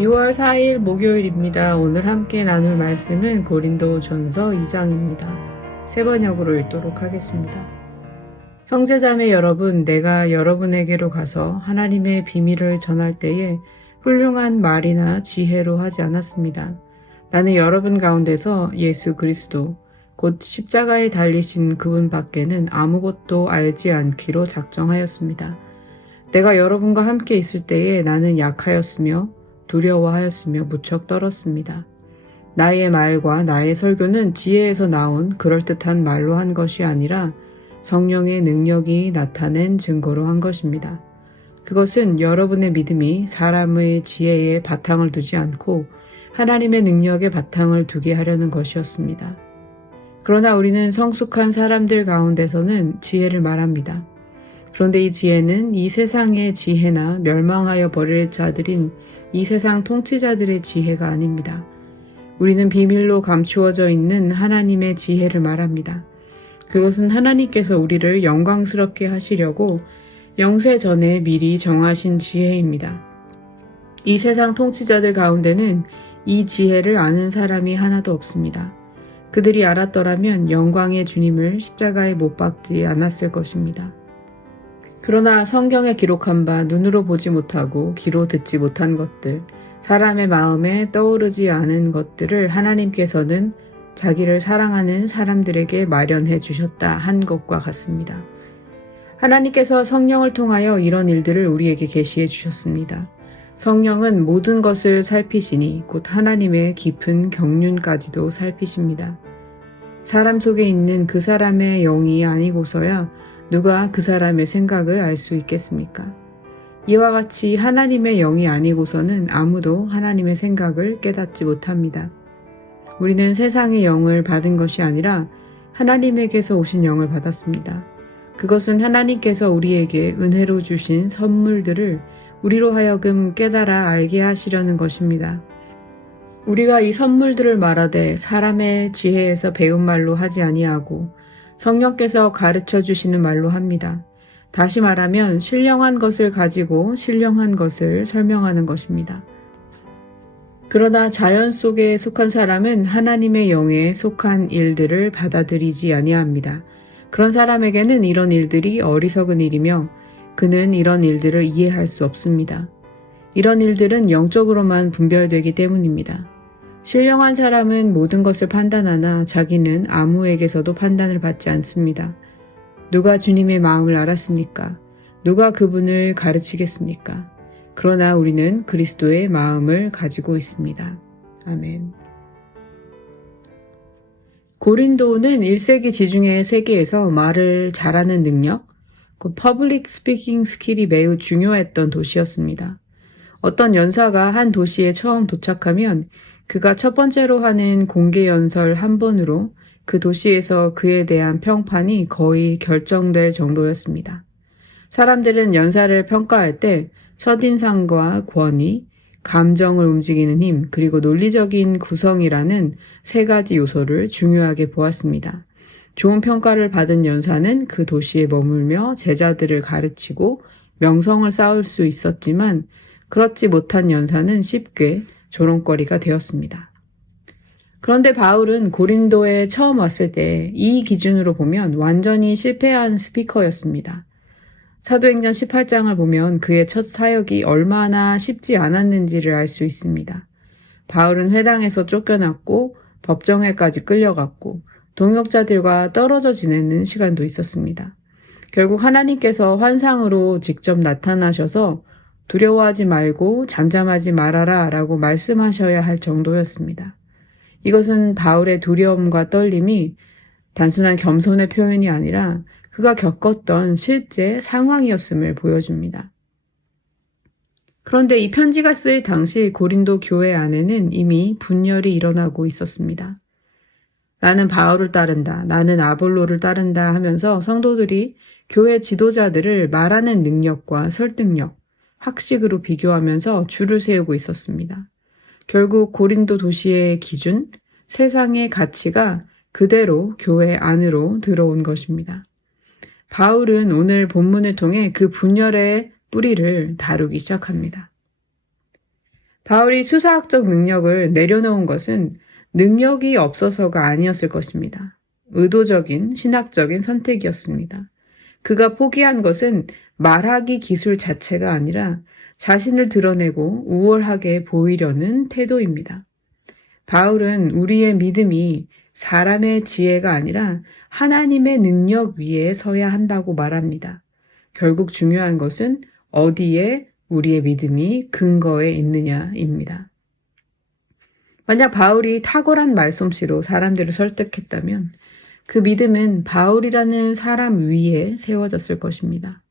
6월 4일 목요일입니다. 오늘 함께 나눌 말씀은 고린도전서 2장입니다. 세 번역으로 읽도록 하겠습니다. 형제자매 여러분, 내가 여러분에게로 가서 하나님의 비밀을 전할 때에 훌륭한 말이나 지혜로 하지 않았습니다. 나는 여러분 가운데서 예수 그리스도, 곧 십자가에 달리신 그분 밖에는 아무것도 알지 않기로 작정하였습니다. 내가 여러분과 함께 있을 때에 나는 약하였으며 두려워하였으며 무척 떨었습니다. 나의 말과 나의 설교는 지혜에서 나온 그럴듯한 말로 한 것이 아니라 성령의 능력이 나타낸 증거로 한 것입니다. 그것은 여러분의 믿음이 사람의 지혜에 바탕을 두지 않고 하나님의 능력에 바탕을 두게 하려는 것이었습니다. 그러나 우리는 성숙한 사람들 가운데서는 지혜를 말합니다. 그런데 이 지혜는 이 세상의 지혜나 멸망하여 버릴 자들인 이 세상 통치자들의 지혜가 아닙니다. 우리는 비밀로 감추어져 있는 하나님의 지혜를 말합니다. 그것은 하나님께서 우리를 영광스럽게 하시려고 영세 전에 미리 정하신 지혜입니다. 이 세상 통치자들 가운데는 이 지혜를 아는 사람이 하나도 없습니다. 그들이 알았더라면 영광의 주님을 십자가에 못 박지 않았을 것입니다. 그러나 성경에 기록한 바 눈으로 보지 못하고 귀로 듣지 못한 것들, 사람의 마음에 떠오르지 않은 것들을 하나님께서는 자기를 사랑하는 사람들에게 마련해 주셨다 한 것과 같습니다. 하나님께서 성령을 통하여 이런 일들을 우리에게 계시해 주셨습니다. 성령은 모든 것을 살피시니 곧 하나님의 깊은 경륜까지도 살피십니다. 사람 속에 있는 그 사람의 영이 아니고서야 누가 그 사람의 생각을 알 수 있겠습니까? 이와 같이 하나님의 영이 아니고서는 아무도 하나님의 생각을 깨닫지 못합니다. 우리는 세상의 영을 받은 것이 아니라 하나님에게서 오신 영을 받았습니다. 그것은 하나님께서 우리에게 은혜로 주신 선물들을 우리로 하여금 깨달아 알게 하시려는 것입니다. 우리가 이 선물들을 말하되 사람의 지혜에서 배운 말로 하지 아니하고 성령께서 가르쳐 주시는 말로 합니다. 다시 말하면 신령한 것을 가지고 신령한 것을 설명하는 것입니다. 그러나 자연 속에 속한 사람은 하나님의 영에 속한 일들을 받아들이지 아니합니다. 그런 사람에게는 이런 일들이 어리석은 일이며 그는 이런 일들을 이해할 수 없습니다. 이런 일들은 영적으로만 분별되기 때문입니다. 신령한 사람은 모든 것을 판단하나 자기는 아무에게서도 판단을 받지 않습니다. 누가 주님의 마음을 알았습니까? 누가 그분을 가르치겠습니까? 그러나 우리는 그리스도의 마음을 가지고 있습니다. 아멘. 고린도는 1세기 지중해 세계에서 말을 잘하는 능력, 그 퍼블릭 스피킹 스킬이 매우 중요했던 도시였습니다. 어떤 연사가 한 도시에 처음 도착하면 그가 첫 번째로 하는 공개 연설 한 번으로 그 도시에서 그에 대한 평판이 거의 결정될 정도였습니다. 사람들은 연사를 평가할 때 첫인상과 권위, 감정을 움직이는 힘, 그리고 논리적인 구성이라는 세 가지 요소를 중요하게 보았습니다. 좋은 평가를 받은 연사는 그 도시에 머물며 제자들을 가르치고 명성을 쌓을 수 있었지만 그렇지 못한 연사는 쉽게 조롱거리가 되었습니다. 그런데 바울은 고린도에 처음 왔을 때 이 기준으로 보면 완전히 실패한 스피커였습니다. 사도행전 18장을 보면 그의 첫 사역이 얼마나 쉽지 않았는지를 알 수 있습니다. 바울은 회당에서 쫓겨났고 법정에까지 끌려갔고 동역자들과 떨어져 지내는 시간도 있었습니다. 결국 하나님께서 환상으로 직접 나타나셔서 두려워하지 말고 잠잠하지 말아라 라고 말씀하셔야 할 정도였습니다. 이것은 바울의 두려움과 떨림이 단순한 겸손의 표현이 아니라 그가 겪었던 실제 상황이었음을 보여줍니다. 그런데 이 편지가 쓰일 당시 고린도 교회 안에는 이미 분열이 일어나고 있었습니다. 나는 바울을 따른다, 나는 아볼로를 따른다 하면서 성도들이 교회 지도자들을 말하는 능력과 설득력, 학식으로 비교하면서 줄을 세우고 있었습니다. 결국 고린도 도시의 기준, 세상의 가치가 그대로 교회 안으로 들어온 것입니다. 바울은 오늘 본문을 통해 그 분열의 뿌리를 다루기 시작합니다. 바울이 수사학적 능력을 내려놓은 것은 능력이 없어서가 아니었을 것입니다. 의도적인 신학적인 선택이었습니다. 그가 포기한 것은 말하기 기술 자체가 아니라 자신을 드러내고 우월하게 보이려는 태도입니다. 바울은 우리의 믿음이 사람의 지혜가 아니라 하나님의 능력 위에 서야 한다고 말합니다. 결국 중요한 것은 어디에 우리의 믿음이 근거해 있느냐입니다. 만약 바울이 탁월한 말솜씨로 사람들을 설득했다면 그 믿음은 바울이라는 사람 위에 세워졌을 것입니다.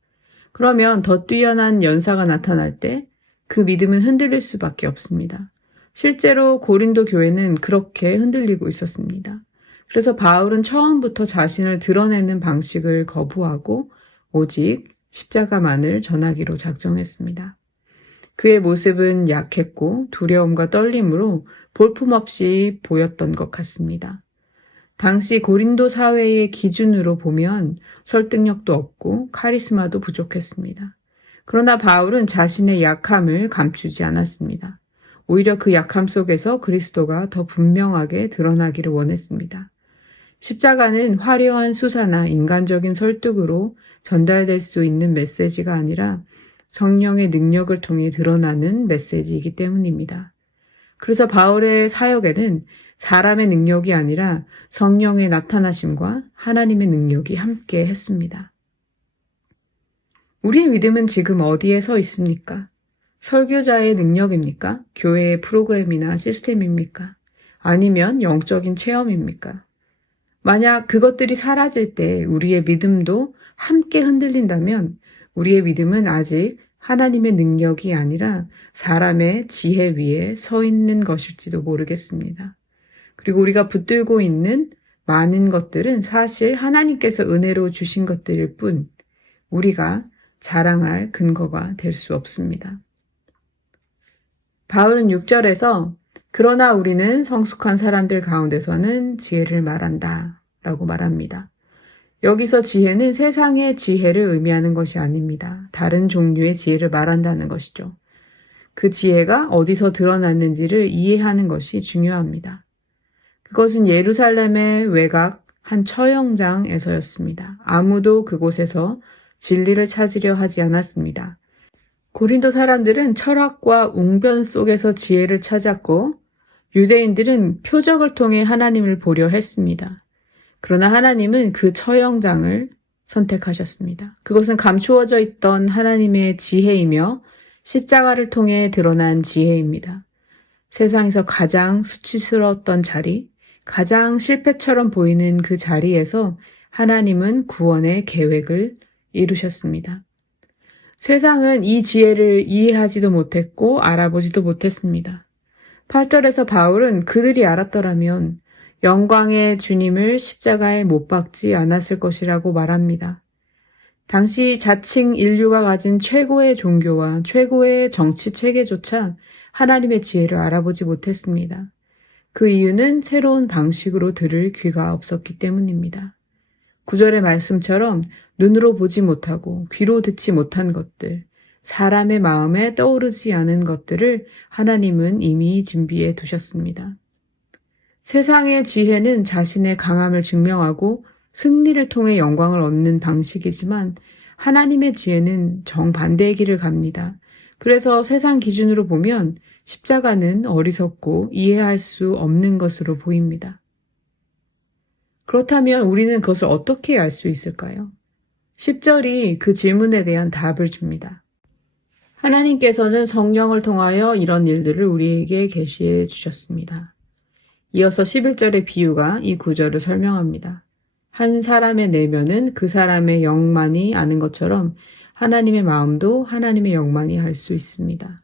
그러면 더 뛰어난 연사가 나타날 때 그 믿음은 흔들릴 수밖에 없습니다. 실제로 고린도 교회는 그렇게 흔들리고 있었습니다. 그래서 바울은 처음부터 자신을 드러내는 방식을 거부하고 오직 십자가만을 전하기로 작정했습니다. 그의 모습은 약했고 두려움과 떨림으로 볼품없이 보였던 것 같습니다. 당시 고린도 사회의 기준으로 보면 설득력도 없고 카리스마도 부족했습니다. 그러나 바울은 자신의 약함을 감추지 않았습니다. 오히려 그 약함 속에서 그리스도가 더 분명하게 드러나기를 원했습니다. 십자가는 화려한 수사나 인간적인 설득으로 전달될 수 있는 메시지가 아니라 성령의 능력을 통해 드러나는 메시지이기 때문입니다. 그래서 바울의 사역에는 사람의 능력이 아니라 성령의 나타나심과 하나님의 능력이 함께 했습니다. 우리의 믿음은 지금 어디에 서 있습니까? 설교자의 능력입니까? 교회의 프로그램이나 시스템입니까? 아니면 영적인 체험입니까? 만약 그것들이 사라질 때 우리의 믿음도 함께 흔들린다면 우리의 믿음은 아직 하나님의 능력이 아니라 사람의 지혜 위에 서 있는 것일지도 모르겠습니다. 그리고 우리가 붙들고 있는 많은 것들은 사실 하나님께서 은혜로 주신 것들일 뿐 우리가 자랑할 근거가 될 수 없습니다. 바울은 6절에서 그러나 우리는 성숙한 사람들 가운데서는 지혜를 말한다 라고 말합니다. 여기서 지혜는 세상의 지혜를 의미하는 것이 아닙니다. 다른 종류의 지혜를 말한다는 것이죠. 그 지혜가 어디서 드러났는지를 이해하는 것이 중요합니다. 그것은 예루살렘의 외곽 한 처형장에서였습니다. 아무도 그곳에서 진리를 찾으려 하지 않았습니다. 고린도 사람들은 철학과 웅변 속에서 지혜를 찾았고 유대인들은 표적을 통해 하나님을 보려 했습니다. 그러나 하나님은 그 처형장을 선택하셨습니다. 그것은 감추어져 있던 하나님의 지혜이며 십자가를 통해 드러난 지혜입니다. 세상에서 가장 수치스러웠던 자리, 가장 실패처럼 보이는 그 자리에서 하나님은 구원의 계획을 이루셨습니다. 세상은 이 지혜를 이해하지도 못했고 알아보지도 못했습니다. 8절에서 바울은 그들이 알았더라면 영광의 주님을 십자가에 못 박지 않았을 것이라고 말합니다. 당시 자칭 인류가 가진 최고의 종교와 최고의 정치 체계조차 하나님의 지혜를 알아보지 못했습니다. 그 이유는 새로운 방식으로 들을 귀가 없었기 때문입니다. 9절의 말씀처럼 눈으로 보지 못하고 귀로 듣지 못한 것들, 사람의 마음에 떠오르지 않은 것들을 하나님은 이미 준비해 두셨습니다. 세상의 지혜는 자신의 강함을 증명하고 승리를 통해 영광을 얻는 방식이지만 하나님의 지혜는 정반대의 길을 갑니다. 그래서 세상 기준으로 보면 십자가는 어리석고 이해할 수 없는 것으로 보입니다. 그렇다면 우리는 그것을 어떻게 알 수 있을까요? 10절이 그 질문에 대한 답을 줍니다. 하나님께서는 성령을 통하여 이런 일들을 우리에게 계시해 주셨습니다. 이어서 11절의 비유가 이 구절을 설명합니다. 한 사람의 내면은 그 사람의 영만이 아는 것처럼 하나님의 마음도 하나님의 영만이 알 수 있습니다.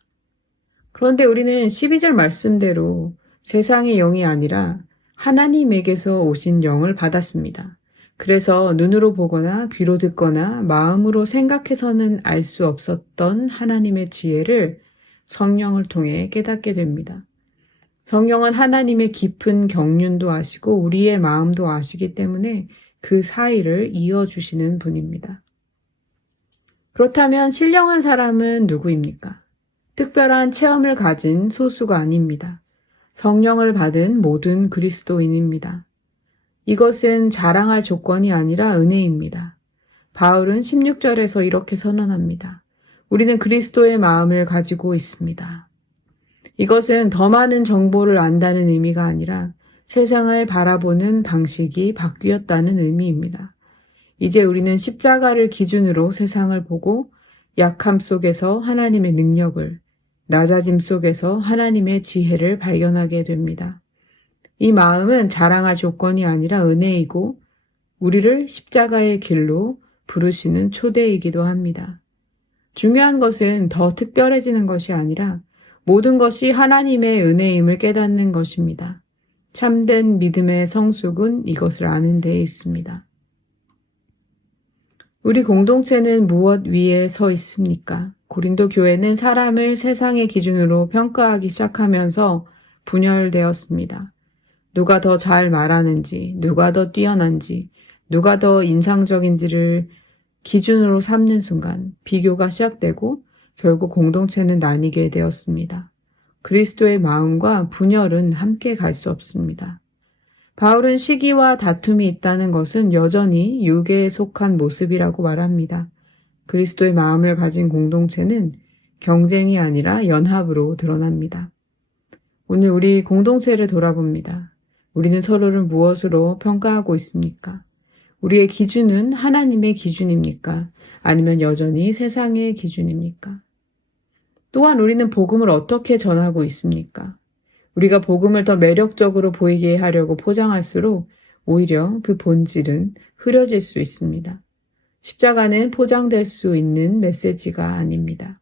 그런데 우리는 12절 말씀대로 세상의 영이 아니라 하나님에게서 오신 영을 받았습니다. 그래서 눈으로 보거나 귀로 듣거나 마음으로 생각해서는 알 수 없었던 하나님의 지혜를 성령을 통해 깨닫게 됩니다. 성령은 하나님의 깊은 경륜도 아시고 우리의 마음도 아시기 때문에 그 사이를 이어주시는 분입니다. 그렇다면 신령한 사람은 누구입니까? 특별한 체험을 가진 소수가 아닙니다. 성령을 받은 모든 그리스도인입니다. 이것은 자랑할 조건이 아니라 은혜입니다. 바울은 16절에서 이렇게 선언합니다. 우리는 그리스도의 마음을 가지고 있습니다. 이것은 더 많은 정보를 안다는 의미가 아니라 세상을 바라보는 방식이 바뀌었다는 의미입니다. 이제 우리는 십자가를 기준으로 세상을 보고 약함 속에서 하나님의 능력을, 낮아짐 속에서 하나님의 지혜를 발견하게 됩니다. 이 마음은 자랑할 조건이 아니라 은혜이고 우리를 십자가의 길로 부르시는 초대이기도 합니다. 중요한 것은 더 특별해지는 것이 아니라 모든 것이 하나님의 은혜임을 깨닫는 것입니다. 참된 믿음의 성숙은 이것을 아는 데 있습니다. 우리 공동체는 무엇 위에 서 있습니까? 고린도 교회는 사람을 세상의 기준으로 평가하기 시작하면서 분열되었습니다. 누가 더 잘 말하는지, 누가 더 뛰어난지, 누가 더 인상적인지를 기준으로 삼는 순간 비교가 시작되고 결국 공동체는 나뉘게 되었습니다. 그리스도의 마음과 분열은 함께 갈 수 없습니다. 바울은 시기와 다툼이 있다는 것은 여전히 육에 속한 모습이라고 말합니다. 그리스도의 마음을 가진 공동체는 경쟁이 아니라 연합으로 드러납니다. 오늘 우리 공동체를 돌아봅니다. 우리는 서로를 무엇으로 평가하고 있습니까? 우리의 기준은 하나님의 기준입니까? 아니면 여전히 세상의 기준입니까? 또한 우리는 복음을 어떻게 전하고 있습니까? 우리가 복음을 더 매력적으로 보이게 하려고 포장할수록 오히려 그 본질은 흐려질 수 있습니다. 십자가는 포장될 수 있는 메시지가 아닙니다.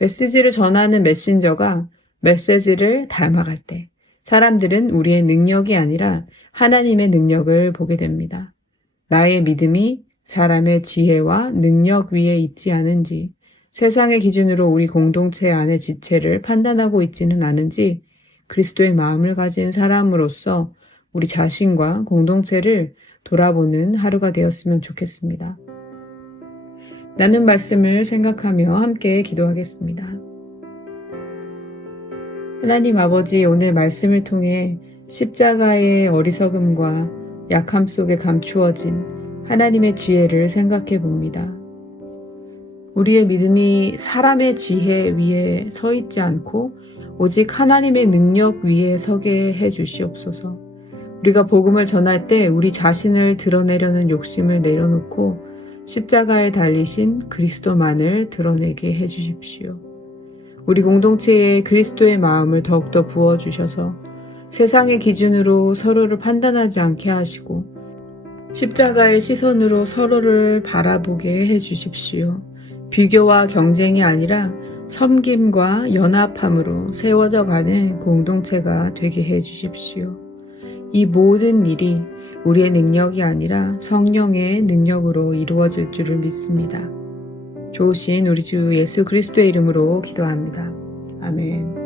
메시지를 전하는 메신저가 메시지를 닮아갈 때 사람들은 우리의 능력이 아니라 하나님의 능력을 보게 됩니다. 나의 믿음이 사람의 지혜와 능력 위에 있지 않은지, 세상의 기준으로 우리 공동체 안의 지체를 판단하고 있지는 않은지 그리스도의 마음을 가진 사람으로서 우리 자신과 공동체를 돌아보는 하루가 되었으면 좋겠습니다. 나눈 말씀을 생각하며 함께 기도하겠습니다. 하나님 아버지, 오늘 말씀을 통해 십자가의 어리석음과 약함 속에 감추어진 하나님의 지혜를 생각해 봅니다. 우리의 믿음이 사람의 지혜 위에 서 있지 않고 오직 하나님의 능력 위에 서게 해 주시옵소서. 우리가 복음을 전할 때 우리 자신을 드러내려는 욕심을 내려놓고 십자가에 달리신 그리스도만을 드러내게 해 주십시오. 우리 공동체에 그리스도의 마음을 더욱더 부어주셔서 세상의 기준으로 서로를 판단하지 않게 하시고 십자가의 시선으로 서로를 바라보게 해 주십시오. 비교와 경쟁이 아니라 섬김과 연합함으로 세워져 가는 공동체가 되게 해 주십시오. 이 모든 일이 우리의 능력이 아니라 성령의 능력으로 이루어질 줄을 믿습니다. 좋으신 우리 주 예수 그리스도의 이름으로 기도합니다. 아멘.